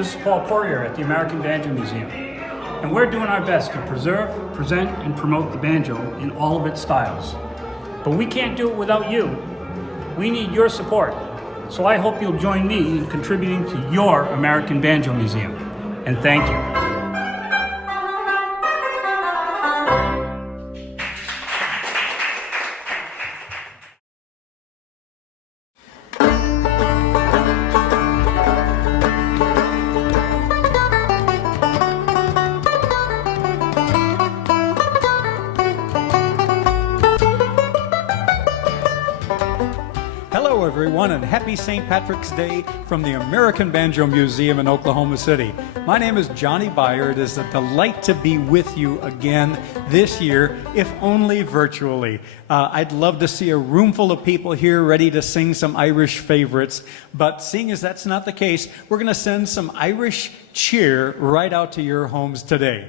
This is Paul Poirier at the American Banjo Museum, and we're doing our best to preserve, present, and promote the banjo in all of its styles. But we can't do it without you. We need your support, so I hope you'll join me in contributing to your American Banjo Museum. And thank you. Hello everyone, and happy St. Patrick's Day from the American Banjo Museum in Oklahoma City. My name is Johnny Baier. It is a delight to be with you again this year, if only virtually. I'd love to see a room full of people here ready to sing some Irish favorites, but seeing as that's not the case, we're going to send some Irish cheer right out to your homes today.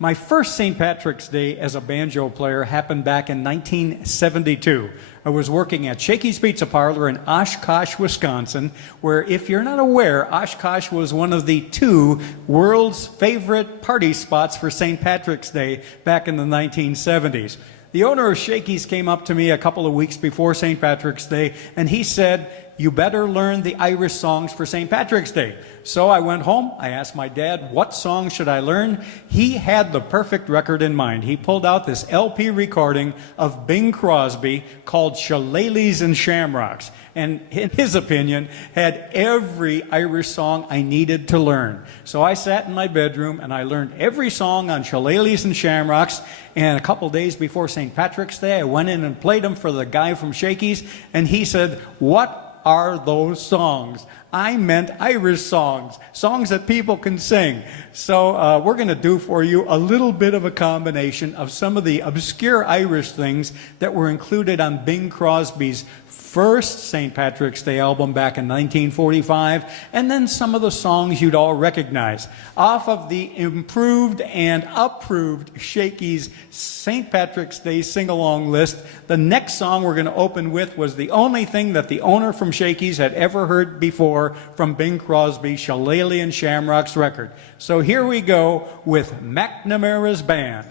My first St. Patrick's Day as a banjo player happened back in 1972. I was working at Shakey's Pizza Parlor in Oshkosh, Wisconsin, where, if you're not aware, Oshkosh was one of the two world's favorite party spots for St. Patrick's Day back in the 1970s. The owner of Shakey's came up to me a couple of weeks before St. Patrick's Day, and he said, "You better learn the Irish songs for St. Patrick's Day." So I went home, I asked my dad, what song should I learn? He had the perfect record in mind. He pulled out this LP recording of Bing Crosby called Shillelaghs and Shamrocks, and in his opinion, had every Irish song I needed to learn. So I sat in my bedroom and I learned every song on Shillelaghs and Shamrocks, and a couple days before St. Patrick's Day, I went in and played them for the guy from Shakey's, and he said, "What are those songs?" I meant Irish songs, songs that people can sing. So we're going to do for you a little bit of a combination of some of the obscure Irish things that were included on Bing Crosby's first St. Patrick's Day album back in 1945, and then some of the songs you'd all recognize. Off of the improved and approved Shakey's St. Patrick's Day sing-along list, the next song we're going to open with was the only thing that the owner from Shakey's had ever heard before from Bing Crosby's Shillelagh and Shamrocks record. So here we go with McNamara's Band.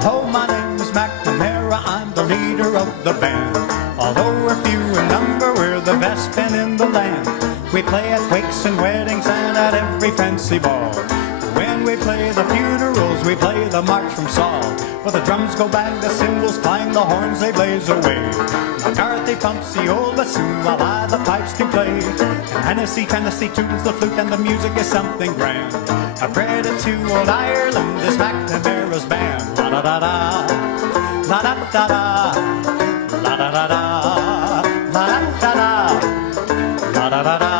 Oh, my name is McNamara, I'm the leader of the band. Although we're few in number, we're the best band in the land. We play at wakes and weddings and at every fancy ball. When we play the funerals, we play the march from Saul. Well, the drums go bang, the cymbals clang, the horns they blaze away. McCarthy pumps the old bassoon while I the pipes can play. And Hennessy, Tennessee tootles the flute, and the music is something grand. A credit to old Ireland is McNamara's band. La da da da, la da da da, la da da da, la da da da, la da da da, la da da da.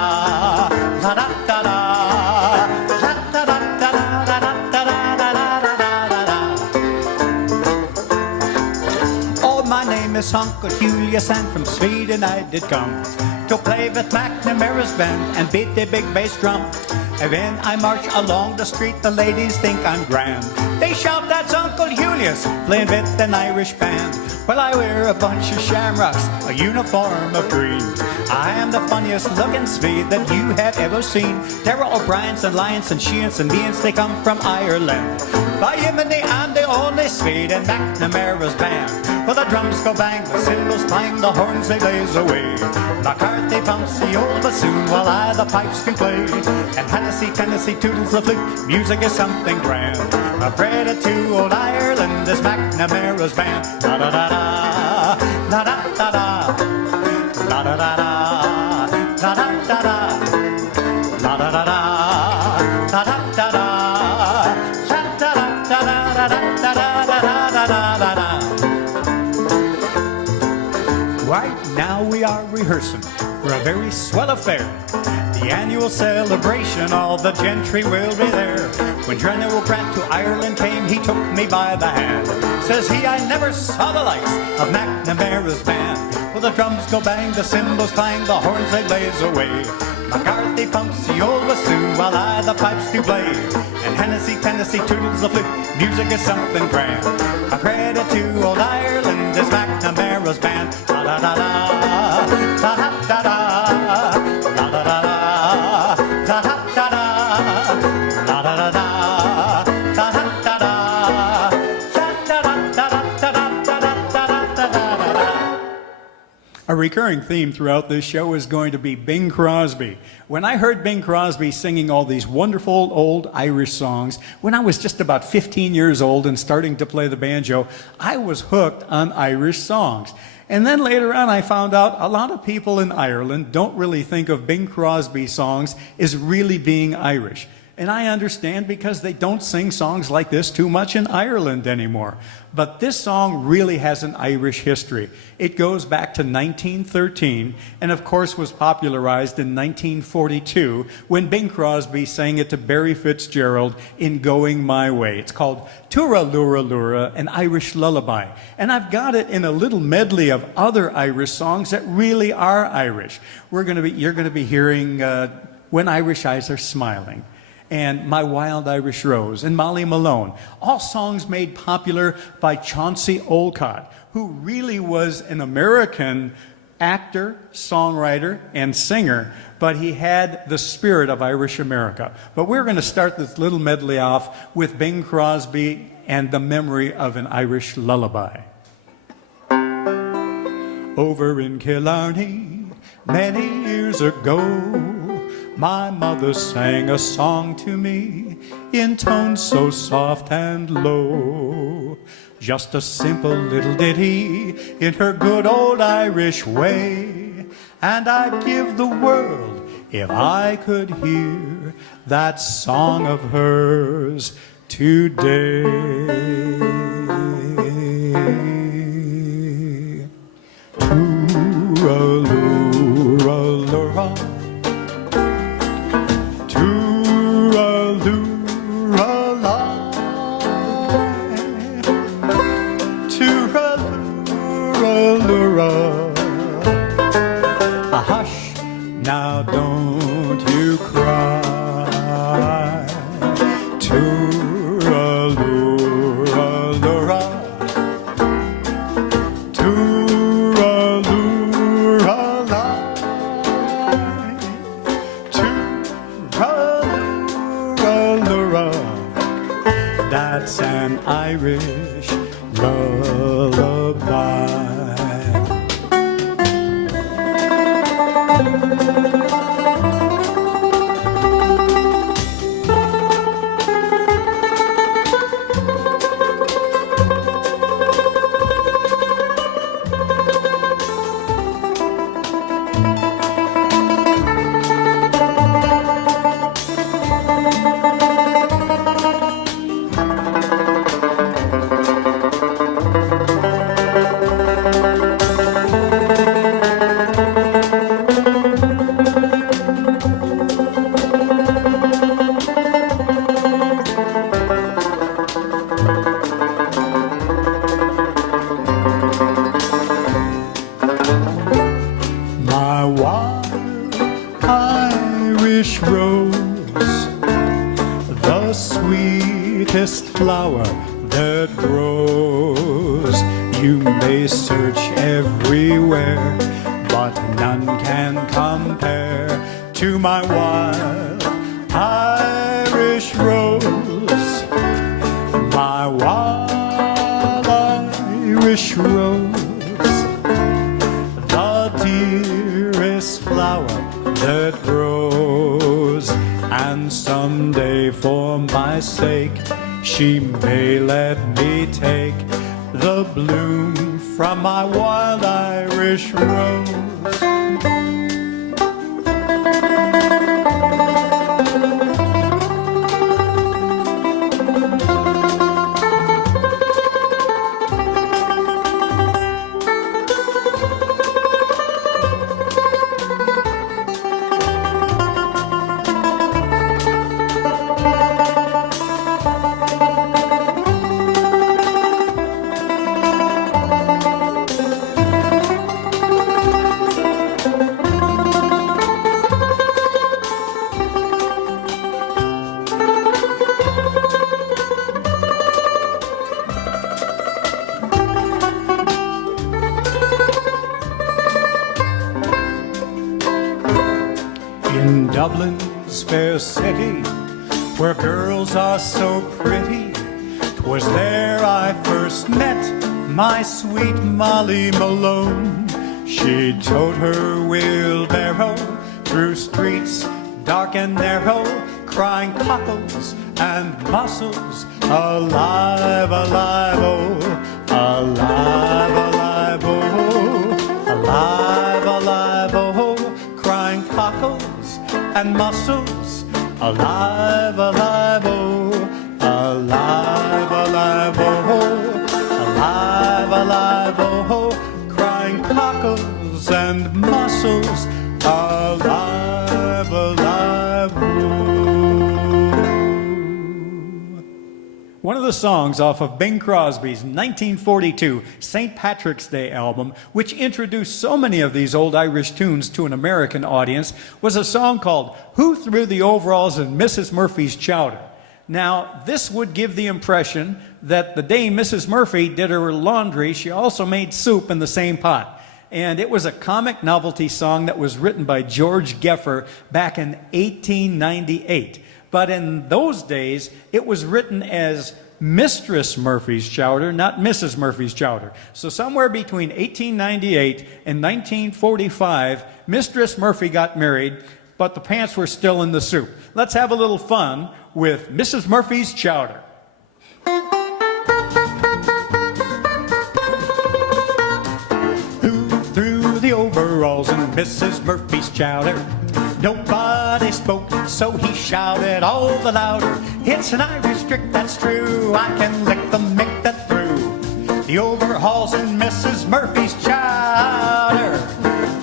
Miss Uncle Julius, and from Sweden I did come to play with McNamara's band and beat the big bass drum. And when I march along the street, the ladies think I'm grand. They shout, "That's Uncle Julius playing with an Irish band." Well, I wear a bunch of shamrocks, a uniform of green. I am the funniest looking Swede that you have ever seen. There are O'Briens and Lyons and Sheehan's and Deans, they come from Ireland. By Yemeni, I'm the only Swede in McNamara's band. Well, the drums go bang, the cymbals clang, the horns they blaze away. McCarthy pumps the old bassoon while I the pipes can play. And Hennessy, Tennessee tootles the flute, music is something grand. A credit to old Ireland is McNamara's band. La da da da, la da da da, la da da da, la da da da, la da da da, la da da da. Right now we are rehearsing for a very swell affair. The annual celebration, all the gentry will be there. When General Grant to Ireland came, he took me by the hand. Says he, "I never saw the likes of McNamara's band." Well, the drums go bang, the cymbals clang, the horns they blaze away. McCarthy pumps the old bassoon while I the pipes do play. And Hennessy, Tennessee toodles the flute. Music is something grand. A credit to old Ireland is McNamara's band. Da da da da, da da da da, da da da da, da da da da, da da da da. A recurring theme throughout this show is going to be Bing Crosby. When I heard Bing Crosby singing all these wonderful old Irish songs, when I was just about 15 years old and starting to play the banjo, I was hooked on Irish songs. And then later on, I found out a lot of people in Ireland don't really think of Bing Crosby songs as really being Irish. And I understand because they don't sing songs like this too much in Ireland anymore. But this song really has an Irish history. It goes back to 1913 and of course was popularized in 1942 when Bing Crosby sang it to Barry Fitzgerald in Going My Way. It's called Too-Ra-Loo-Ra-Loo-Ral, an Irish lullaby. And I've got it in a little medley of other Irish songs that really are Irish. You're going to be hearing When Irish Eyes Are Smiling, and My Wild Irish Rose, and Molly Malone, all songs made popular by Chauncey Olcott, who really was an American actor, songwriter, and singer, but he had the spirit of Irish America. But we're going to start this little medley off with Bing Crosby and the memory of an Irish lullaby. Over in Killarney, many years ago, my mother sang a song to me in tones so soft and low. Just a simple little ditty in her good old Irish way. And I'd give the world if I could hear that song of hers today. Too-Ra-Loo-Ra-Loo-Ral, hush, now don't you cry. Too-Ra-Loo-Ra-Loo-Ral, Too-Ra-Loo-Ra-Loo-Ral, Too-Ra-Loo-Ra-Loo-Ral. That's an Irish lullaby. Flower that grows. You may search everywhere, but none can compare to my wild Irish rose. My wild Irish rose, the dearest flower that grows. And someday for my sake she may let me take the bloom from my wild Irish rose. Dublin's fair city, where girls are so pretty. 'Twas there I first met my sweet Molly Malone. She towed her wheelbarrow through streets dark and narrow, crying cockles and mussels, alive, alive, oh, alive, alive, oh, alive, alive, oh, crying cockles and mussels, alive, alive, oh, alive, alive, oh, alive, alive, oh, crying cockles and mussels, alive, alive, oh. One of the songs off of Bing Crosby's 1942 St. Patrick's Day album, which introduced so many of these old Irish tunes to an American audience, was a song called Who Threw the Overalls in Mrs. Murphy's Chowder? Now, this would give the impression that the day Mrs. Murphy did her laundry, she also made soup in the same pot. And it was a comic novelty song that was written by George Geffer back in 1898. But in those days, it was written as Mistress Murphy's Chowder, not Mrs. Murphy's Chowder. So somewhere between 1898 and 1945, Mistress Murphy got married, but the pants were still in the soup. Let's have a little fun with Mrs. Murphy's Chowder. Who threw the overalls in Mrs. Murphy's chowder? Nobody spoke, so he shouted all the louder. It's an Irish trick, that's true. I can lick them, make that through. The overalls in Mrs. Murphy's chowder.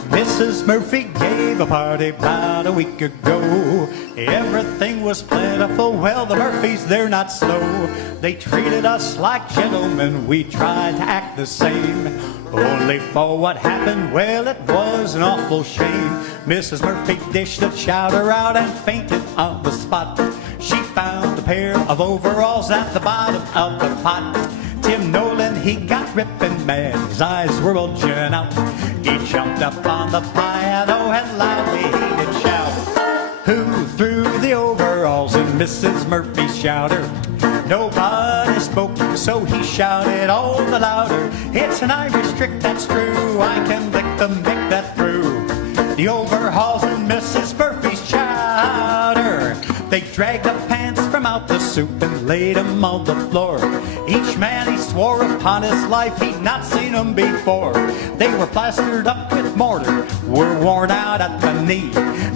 Mrs. Murphy gave a party about a week ago. Everything was plentiful. Well, the Murphys, they're not slow. They treated us like gentlemen. We tried to act the same. Only for what happened, well, it was an awful shame. Mrs. Murphy dished the chowder out and fainted on the spot. She found a pair of overalls at the bottom of the pot. Tim Nolan, he got ripping mad. His eyes were bulging out. He jumped up on the piano and loudly he did shout. Who threw the overalls in Mrs. Murphy's chowder? Nobody spoke, so he shouted all the louder. It's an Irish trick, that's true. I can lick them, make that through. The overalls in Mrs. Murphy's chowder. They dragged the pants from out the soup and laid them on the floor. Each man, he swore upon his life he'd not seen them before. They were plastered up with mortar, were worn out at the knee.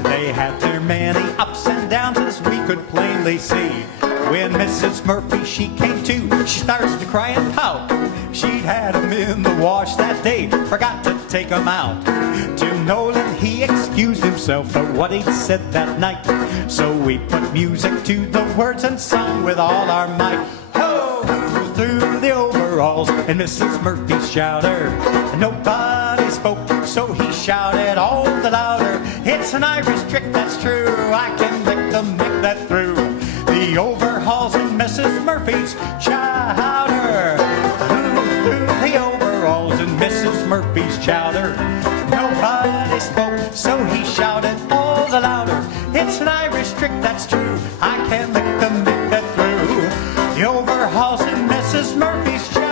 They had their many ups and downs as we could plainly see. When Mrs. Murphy, she came to, she starts to cry and pout. She'd had 'em in the wash that day, forgot to take 'em out. Tim Nolan, he excused himself for what he'd said that night. So we put music to the words and sung with all our might. Ho, who threw the overalls in Mrs. Murphy's chowder? Nobody spoke, so he shouted all the louder. It's an Irish trick, that's true. I can lick them, make that through. The overalls in Mrs. Murphy's chowder. Who threw the overalls in Mrs. Murphy's chowder? Nobody spoke, so he shouted all the louder. It's an Irish trick, that's true. I can lick them, make that through. The overalls in Mrs. Murphy's chowder.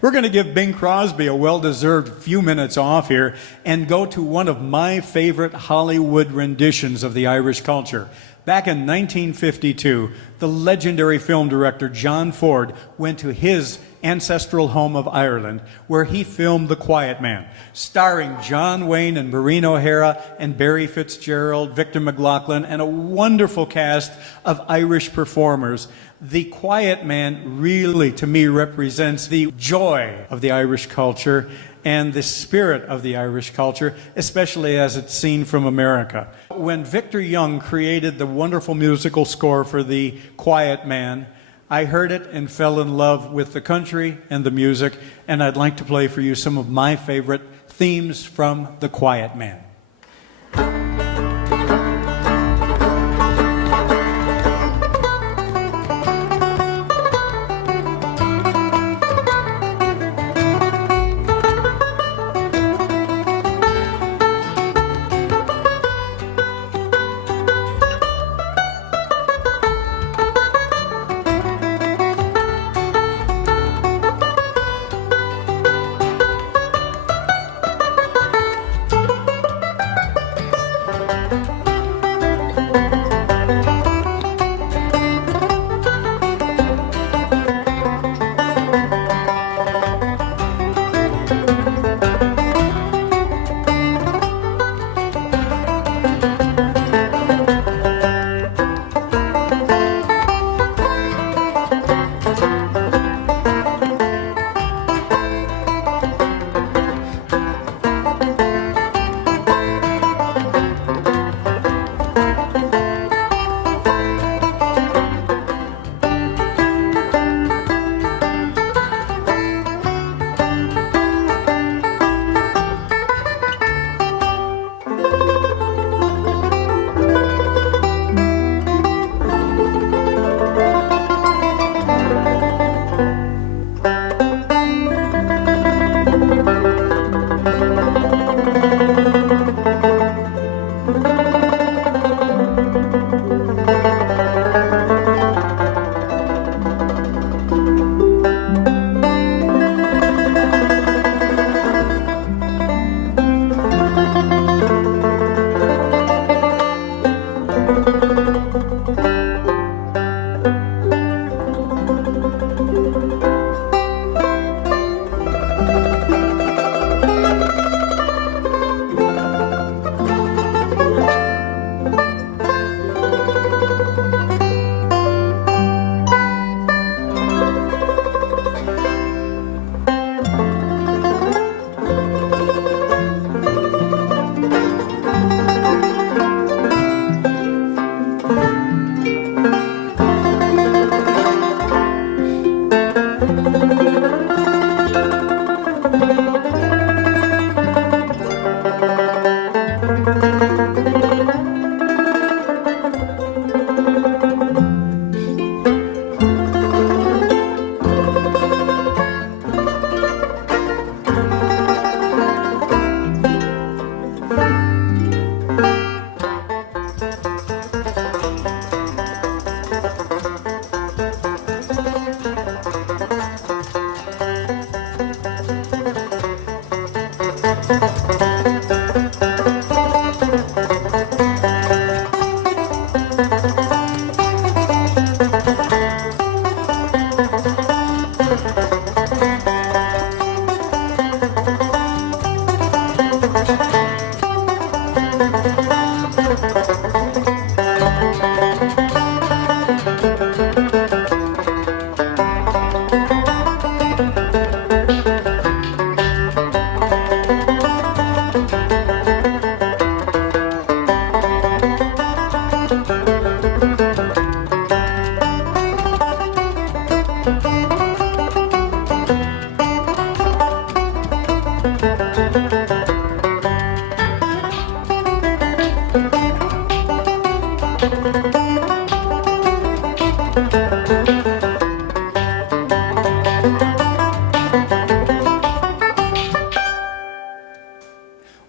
We're going to give Bing Crosby a well-deserved few minutes off here and go to one of my favorite Hollywood renditions of the Irish culture. Back in 1952, the legendary film director John Ford went to his ancestral home of Ireland, where he filmed The Quiet Man, starring John Wayne and Maureen O'Hara and Barry Fitzgerald, Victor McLaughlin, and a wonderful cast of Irish performers. The Quiet Man really, to me, represents the joy of the Irish culture and the spirit of the Irish culture, especially as it's seen from America. When Victor Young created the wonderful musical score for The Quiet Man, I heard it and fell in love with the country and the music, and I'd like to play for you some of my favorite themes from The Quiet Man.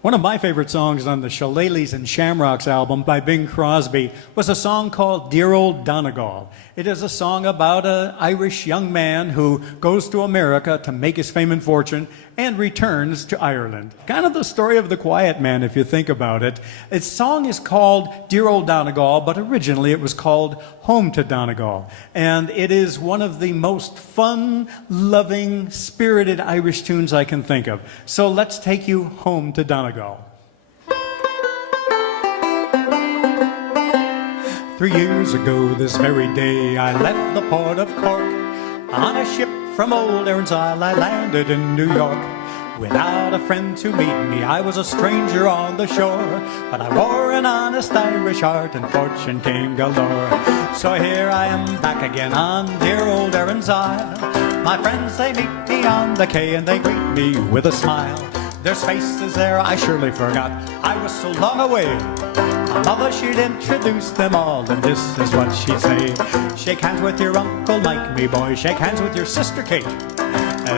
One of my favorite songs on the Shillelaghs and Shamrocks album by Bing Crosby was a song called Dear Old Donegal. It is a song about an Irish young man who goes to America to make his fame and fortune and returns to Ireland. Kind of the story of the quiet man, if you think about it. Its song is called Dear Old Donegal, but originally it was called Home to Donegal. And it is one of the most fun, loving, spirited Irish tunes I can think of. So let's take you home to Donegal. 3 years ago this very day I left the port of Cork. On a ship from Old Erin's Isle I landed in New York. Without a friend to meet me, I was a stranger on the shore. But I wore an honest Irish heart and fortune came galore. So here I am back again on dear Old Erin's Isle. My friends, they meet me on the quay and they greet me with a smile. There's faces there I surely forgot, I was so long away. My mother, she'd introduce them all, and this is what she'd say. Shake hands with your Uncle Mike, me boy, shake hands with your sister Kate.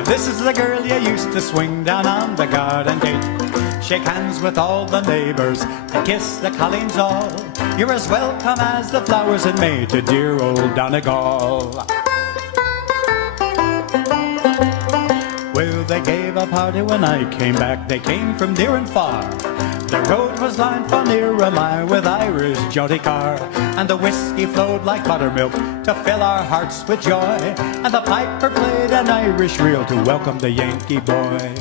This is the girl you used to swing down on the garden gate. Shake hands with all the neighbors, and kiss the colleens all. You're as welcome as the flowers in May to dear old Donegal. Well, they gave a party when I came back, they came from near and far. The road was lined for near a mile with Irish jaunty car, and the whiskey flowed like buttermilk to fill our hearts with joy. And the piper played an Irish reel to welcome the Yankee boy.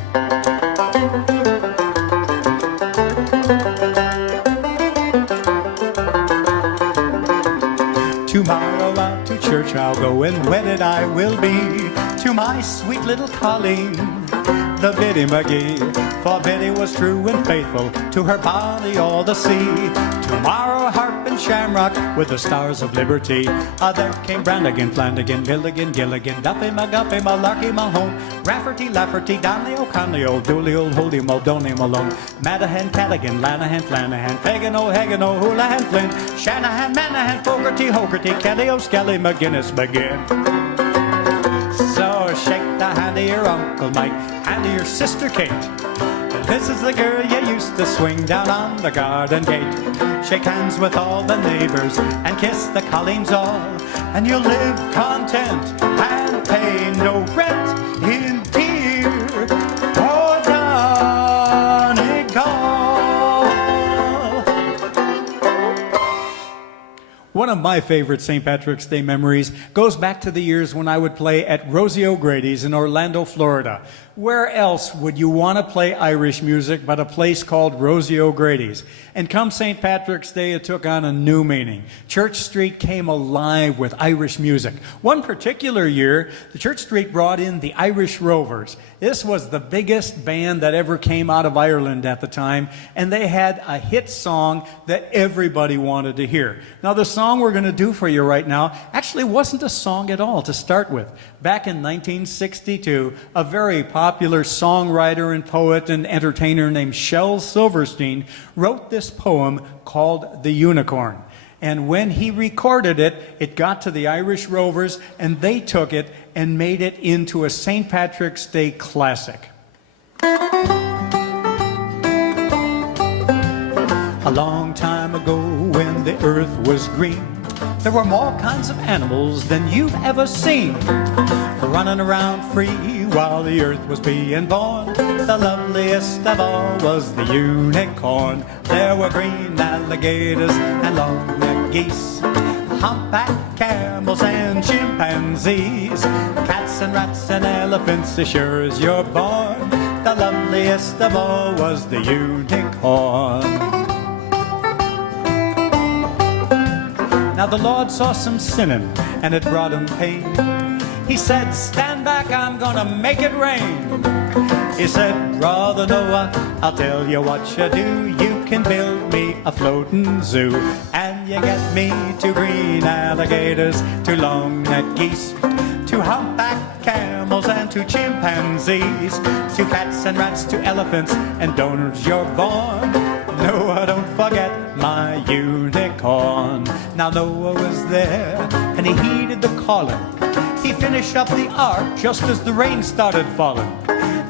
Tomorrow out to church I'll go, and wedded I will be to my sweet little Colleen, the Biddy McGee. For Biddy was true and faithful to her body all the sea. Tomorrow harp and shamrock with the stars of liberty. There came Brannigan, Flanagan, Milligan, Gilligan, Duffy, McGuffey, Malarkey, Mahone, Rafferty, Lafferty, Donnelly, O'Connell, Dooley, Old Holy, Muldowney, Malone, Madahan, Cadigan, Lanahan, Flanahan, Fagan, O'Hagan, O'Houlihan, Flynn, Shanahan, Manahan, Fogarty, Hogarty, Kelly, O'Skelly, McGinnis, McGinn. So shake the hand of your Uncle Mike, hand of your sister Kate. This is the girl you used to swing down on the garden gate. Shake hands with all the neighbors and kiss the colleens all, and you'll live content and pay no rent in dear Donegal. One of my favorite St. Patrick's Day memories goes back to the years when I would play at Rosie O'Grady's in Orlando, Florida. Where else would you want to play Irish music but a place called Rosie O'Grady's? And come St. Patrick's Day, it took on a new meaning. Church Street came alive with Irish music. One particular year, the Church Street brought in the Irish Rovers. This was the biggest band that ever came out of Ireland at the time, and they had a hit song that everybody wanted to hear. Now, the song we're going to do for you right now actually wasn't a song at all to start with. Back in 1962, a very popular songwriter and poet and entertainer named Shel Silverstein wrote this poem called The Unicorn. And when he recorded it, it got to the Irish Rovers, and they took it and made it into a St. Patrick's Day classic. A long time ago when the earth was green, there were more kinds of animals than you've ever seen, running around free while the earth was being born. The loveliest of all was the unicorn. There were green alligators and long-necked geese, humpback camels and chimpanzees, cats and rats and elephants as sure as you're born. The loveliest of all was the unicorn. Now the Lord saw some sinning, and it brought him pain. He said, stand back, I'm gonna make it rain. He said, Brother Noah, I'll tell you what you do. You can build me a floating zoo, and you get me 2 green alligators, 2 long-necked geese, 2 humpback camels and 2 chimpanzees, 2 cats and rats, 2 elephants, and donors you're born. Noah, don't forget my unicorn. Now Noah was there, and he heeded the calling. He finished up the ark just as the rain started falling.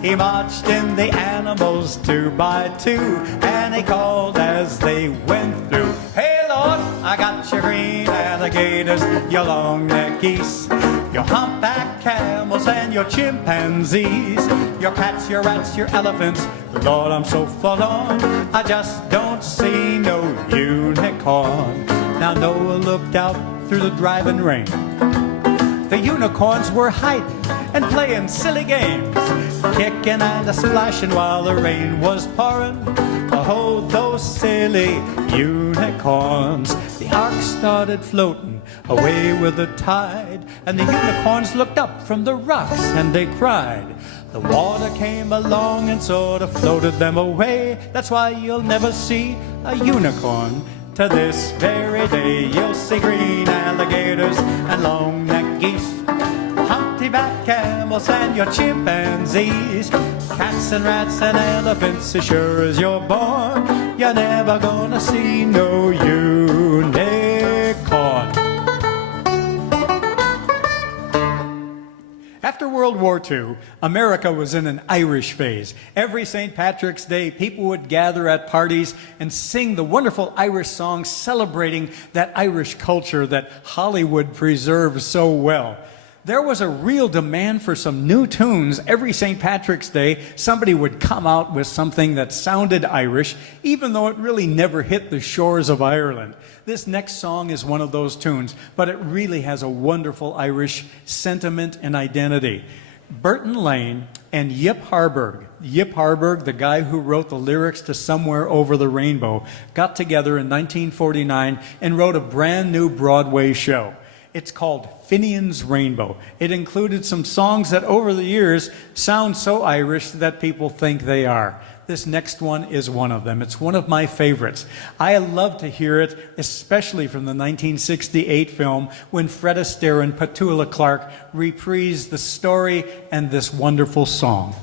He marched in the animals 2 by 2, and he called as they went through. Hey Lord, I got your green alligators, your long-necked geese, your humpback camels and your chimpanzees, your cats, your rats, your elephants. Lord, I'm so forlorn, I just don't see no unicorn. Now Noah looked out through the driving rain. The unicorns were hiding and playing silly games, kicking and a-splashing while the rain was pouring. Oh, those silly unicorns. The ark started floating away with the tide, and the unicorns looked up from the rocks and they cried. The water came along and sort of floated them away. That's why you'll never see a unicorn. To this very day you'll see green alligators and long-necked geese, humpty-back camels and your chimpanzees, cats and rats and elephants. As sure as you're born, you're never gonna see no unicorn. After World War II, America was in an Irish phase. Every St. Patrick's Day, people would gather at parties and sing the wonderful Irish songs celebrating that Irish culture that Hollywood preserves so well. There was a real demand for some new tunes. Every St. Patrick's Day, somebody would come out with something that sounded Irish, even though it really never hit the shores of Ireland. This next song is one of those tunes, but it really has a wonderful Irish sentiment and identity. Burton Lane and Yip Harburg. Yip Harburg, the guy who wrote the lyrics to Somewhere Over the Rainbow, got together in 1949 and wrote a brand new Broadway show. It's called Finian's Rainbow. It included some songs that over the years sound so Irish that people think they are. This next one is one of them. It's one of my favorites. I love to hear it, especially from the 1968 film when Fred Astaire and Petula Clark reprised the story and this wonderful song.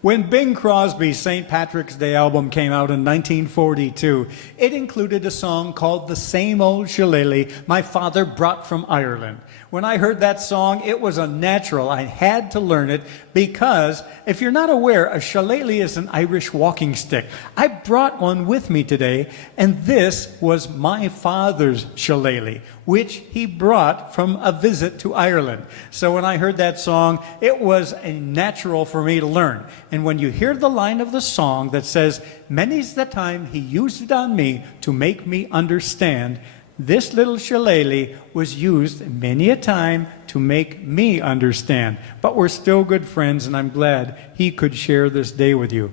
When Bing Crosby's St. Patrick's Day album came out in 1942, it included a song called The Same Old Shillelagh My Father Brought from Ireland. When I heard that song, it was a natural. I had to learn it because, if you're not aware, a shillelagh is an Irish walking stick. I brought one with me today, and this was my father's shillelagh, which he brought from a visit to Ireland. So when I heard that song, it was a natural for me to learn. And when you hear the line of the song that says, "Many's the time he used it on me to make me understand," this little shillelagh was used many a time to make me understand. But we're still good friends, and I'm glad he could share this day with you.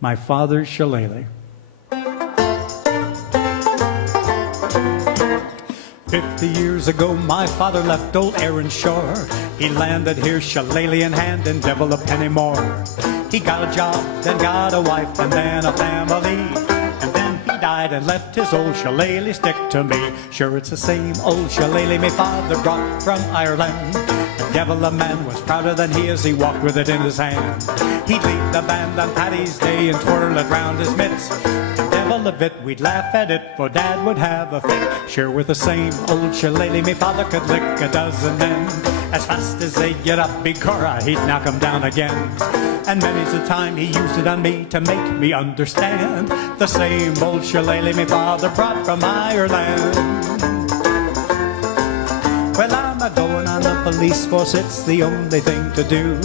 My father's shillelagh. 50 years ago, my father left old Erin's shore. He landed here, shillelagh in hand, and devil a penny more. He got a job, then got a wife, and then a family. And then he died and left his old shillelagh stick to me. Sure, it's the same old shillelagh my father brought from Ireland. The devil a man was prouder than he as he walked with it in his hand. He'd lead the band on Paddy's Day and twirl it round his mitts. The devil of it, we'd laugh at it, for Dad would have a fit. Sure, with the same old shillelagh, me father could lick a dozen men. As fast as they'd get up, begorra, he'd knock 'em down again. And many's the time he used it on me to make me understand the same old shillelagh me father brought from Ireland. Well, I'm a-going on the police force, it's the only thing to do.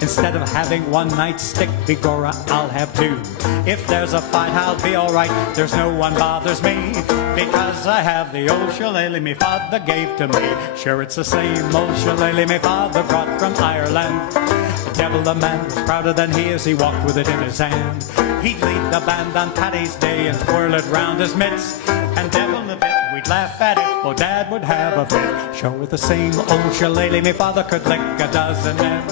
Instead of having one night stick, begorra, I'll have two. If there's a fight, I'll be alright, there's no one bothers me, because I have the old shillelagh me father gave to me. Sure, it's the same old shillelagh me father brought from Ireland. The devil, the man, was prouder than he as he walked with it in his hand. He'd lead the band on Paddy's Day and twirl it round his mitts, and devil a bit, we'd laugh at it, for Dad would have a fit. Sure, with the same old shillelagh me father could lick a dozen men.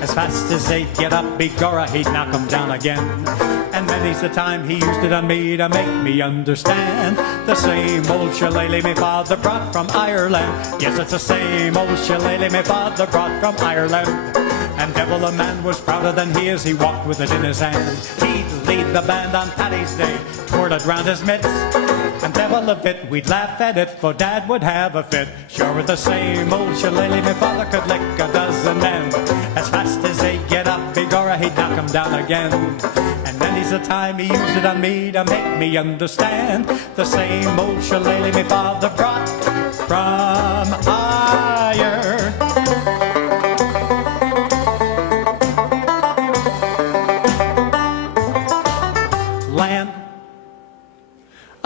As fast as they'd get up, begorra, he'd knock 'em down again. And many's the time he used it on me to make me understand the same old shillelagh me father brought from Ireland. Yes, it's the same old shillelagh me father brought from Ireland. And devil a man was prouder than he as he walked with it in his hand. He'd lead the band on Paddy's Day, twirl it round his mitts, and devil a bit, we'd laugh at it, for Dad would have a fit. Sure, with the same old shillelagh me father could lick a dozen men. As fast as they'd get up, begorra, he'd knock 'em down again. And many's the time he used it on me to make me understand the same old shillelagh me father brought from Ireland.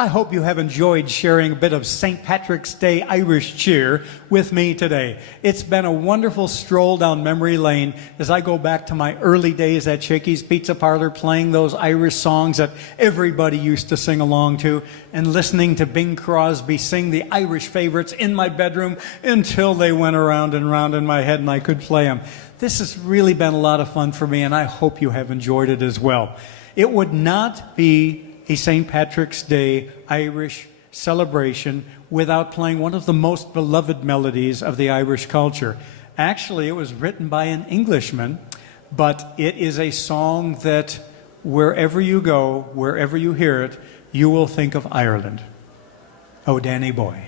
I hope you have enjoyed sharing a bit of St. Patrick's Day Irish cheer with me today. It's been a wonderful stroll down memory lane as I go back to my early days at Chicky's Pizza Parlor, playing those Irish songs that everybody used to sing along to, and listening to Bing Crosby sing the Irish favorites in my bedroom until they went around and round in my head and I could play them. This has really been a lot of fun for me, and I hope you have enjoyed it as well. It would not be a St. Patrick's Day Irish celebration without playing one of the most beloved melodies of the Irish culture. Actually, it was written by an Englishman, but it is a song that wherever you go, wherever you hear it, you will think of Ireland. Oh, Danny boy.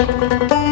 Too-Ra-Loo-Ra-Loo-Ral.